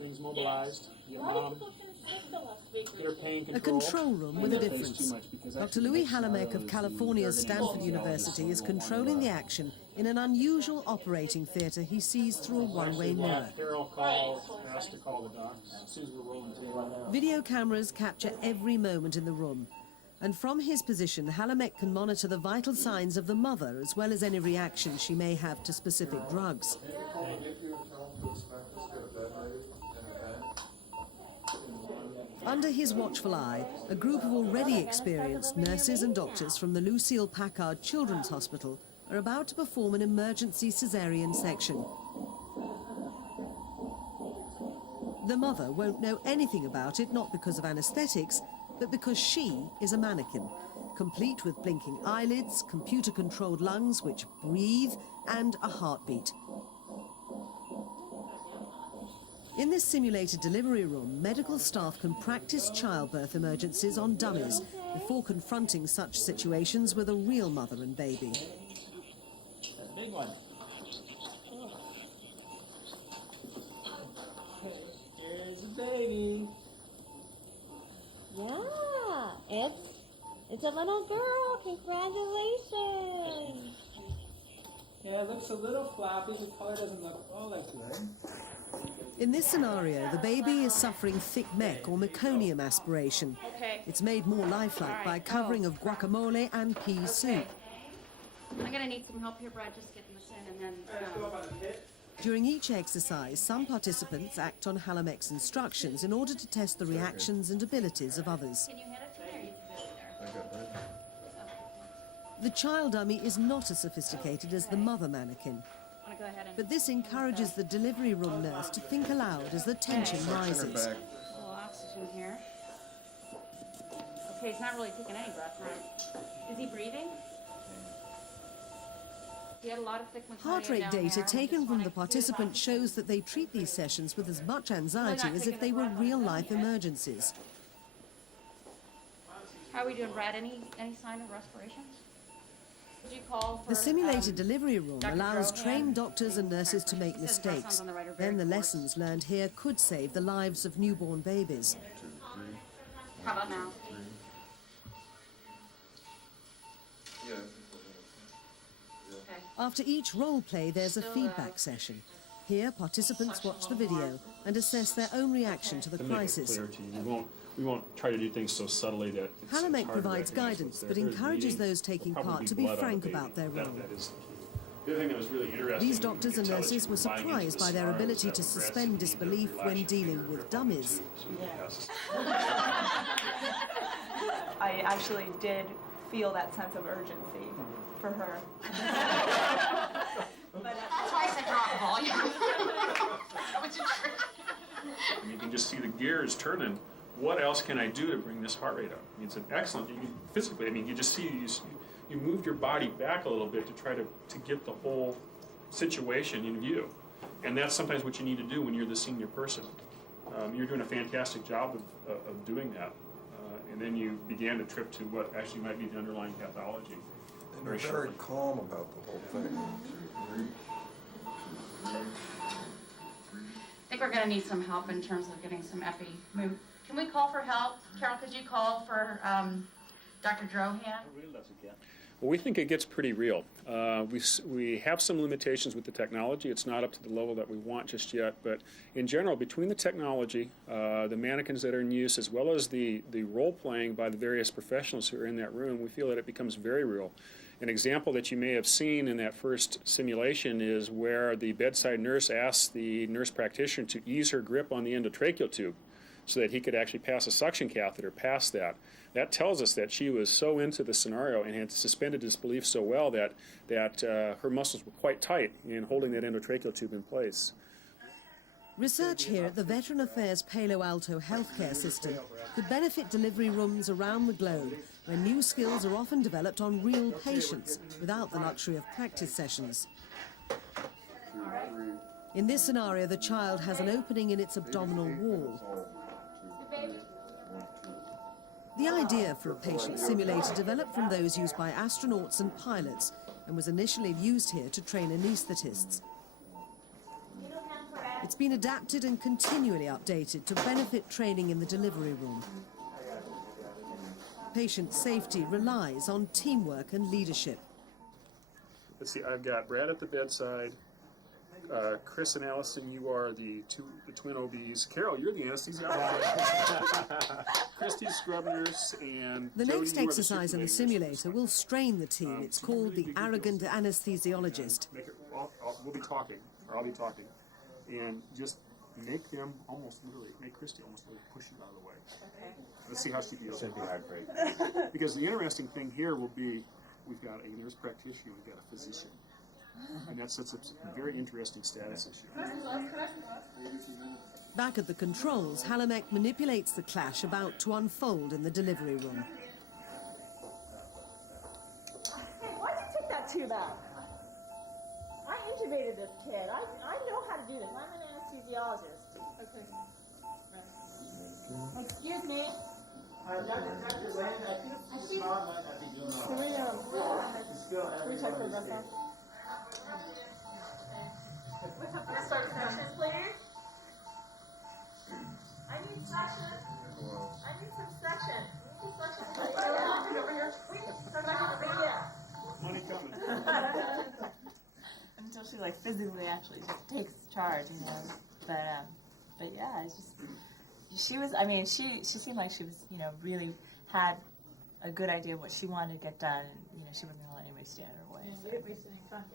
things mobilized. Get mom. Get her pain control. A control room with a difference. Dr. Louis Halamek of California's Stanford University is controlling the action in an unusual operating theater he sees through a one-way mirror. Carol asked to call the doc as soon as we're rolling through. Video cameras capture every moment in the room. And from his position, Halamek can monitor the vital signs of the mother as well as any reaction she may have to specific drugs. Under his watchful eye, a group of already experienced nurses and doctors from the Lucille Packard Children's Hospital are about to perform an emergency caesarean section. The mother won't know anything about it, not because of anesthetics, but because she is a mannequin, complete with blinking eyelids, computer-controlled lungs which breathe, and a heartbeat. In this simulated delivery room, medical staff can practice childbirth emergencies on dummies before confronting such situations with a real mother and baby. Big one. Here's the baby. Yeah, it's a little girl. Congratulations. Yeah, it looks a little floppy. The color doesn't look all that good. In this scenario, the baby is suffering thick mech or meconium aspiration. Okay. It's made more lifelike by a covering of guacamole and pea soup. I'm gonna need some help here, Brad, just getting this in and then... During each exercise, some participants act on Halamek's instructions in order to test the reactions and abilities of others. Can you hand it to me or you can do it there? The child dummy is not as sophisticated as the mother mannequin, I'm gonna go ahead and... but this encourages the delivery room nurse to think aloud as the tension rises. A little oxygen here. Okay, he's not really taking any breath, right? Is he breathing? He had a lot of thick meconium Heart rate down data there. taken from the participants shows that they treat these sessions with as much anxiety as if they were real-life emergencies. How are we doing, Brad? Any sign of respiration? Did you call for, The simulated delivery room Dr. allows Drohan? trained doctors and nurses to make He says breath mistakes. sounds on the right are very Then the coarse. lessons learned here could save the lives of newborn babies. How about now? Okay. After each role play, there's a feedback session. Here, participants watch the video and assess their own reaction to the To make it crisis. clear to you. We won't try to do things so subtly that it's Halamek hard to provides recognize guidance, what's there. but There's encourages bleeding. those taking There'll part probably to be be blood on frank the baby. about their That role. is the key. The other thing that was really interesting, These you doctors could and tell that nurses you were were buying into surprised the by their scenario, ability that to Brad said suspend you need to disbelief relax when your dealing finger with over dummies. too, so you can pass this. I actually did feel that sense of urgency for her. That's why I said drop volume. Which is true. And you can just see the gears turning. What else can I do to bring this heart rate up? I mean, it's an excellent, you can, physically, I mean, you just see, you moved your body back a little bit to try to get the whole situation in view. And that's sometimes what you need to do when you're the senior person. You're doing a fantastic job of doing that. And then you began to trip to what actually might be the underlying pathology. And they're very calm about the whole thing. I think we're going to need some help in terms of getting some epi. Can we call for help? Carol, could you call for Dr. Drohan? Well, we think it gets pretty real. We have some limitations with the technology. It's not up to the level that we want just yet, but in general, between the technology, the mannequins that are in use, as well as the role-playing by the various professionals who are in that room, we feel that it becomes very real. An example that you may have seen in that first simulation is where the bedside nurse asks the nurse practitioner to ease her grip on the endotracheal tube so that he could actually pass a suction catheter past that. That tells us that she was so into the scenario and had suspended disbelief so well that her muscles were quite tight in holding that endotracheal tube in place. Research here at the Veteran Affairs Palo Alto healthcare system could benefit delivery rooms around the globe where new skills are often developed on real patients without the luxury of practice sessions. In this scenario, the child has an opening in its abdominal wall. The idea for a patient simulator developed from those used by astronauts and pilots and was initially used here to train anaesthetists. It's been adapted and continually updated to benefit training in the delivery room. Patient safety relies on teamwork and leadership. Let's see, I've got Brad at the bedside. Chris and Allison, you are the twin OBs. Carol, you're the anesthesiologist. Christy's scrub nurse, and The Jody, next you are the exercise in the circulating nurse. simulator will strain the team. It's called the arrogant anaesthesiologist. We'll be talking, or I'll be talking, and just make them make Christy almost literally push you out of the way. Okay. Let's see how she deals with Should be it. hard for you. Because the interesting thing here will be, we've got a nurse practitioner, we've got a physician. And that sets up a very interesting status issue. Back at the controls, Halamek manipulates the clash about to unfold in the delivery room. Hey, why'd you take that tube out? I intubated this kid. I know how to do this. I'm an anesthesiologist. Okay. Excuse me. Dr. Lin, I think Scott might not be doing all right. Can we check for breath now? Let's start session, please. I need session. I need some session. Over here. Start back on the video. Money coming. Until she like physically actually just takes charge, you know. But yeah, it's just she was. I mean, she seemed like she was, you know, really had a good idea of what she wanted to get done. And, you know, she wasn't gonna let anybody stand in her way. So.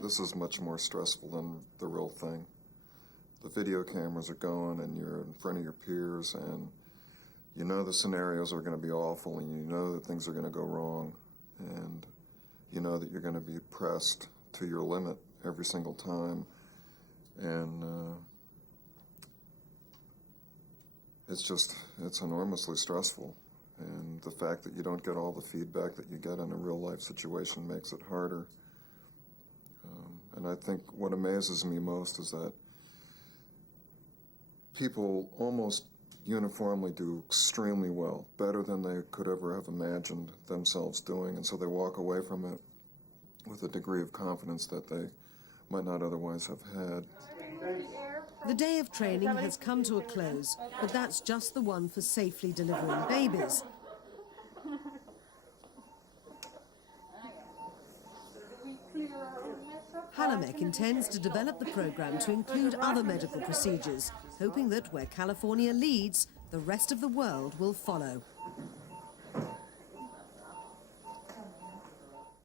This is much more stressful than the real thing. The video cameras are going and you're in front of your peers and you know the scenarios are going to be awful and you know that things are going to go wrong and you know that you're going to be pressed to your limit every single time. And it's enormously stressful. And the fact that you don't get all the feedback that you get in a real life situation makes it harder. And I think what amazes me most is that people almost uniformly do extremely well, better than they could ever have imagined themselves doing, and so they walk away from it with a degree of confidence that they might not otherwise have had. The day of training has come to a close, but that's just the one for safely delivering babies. Halamek intends to develop the program to include other medical procedures, hoping that where California leads, the rest of the world will follow.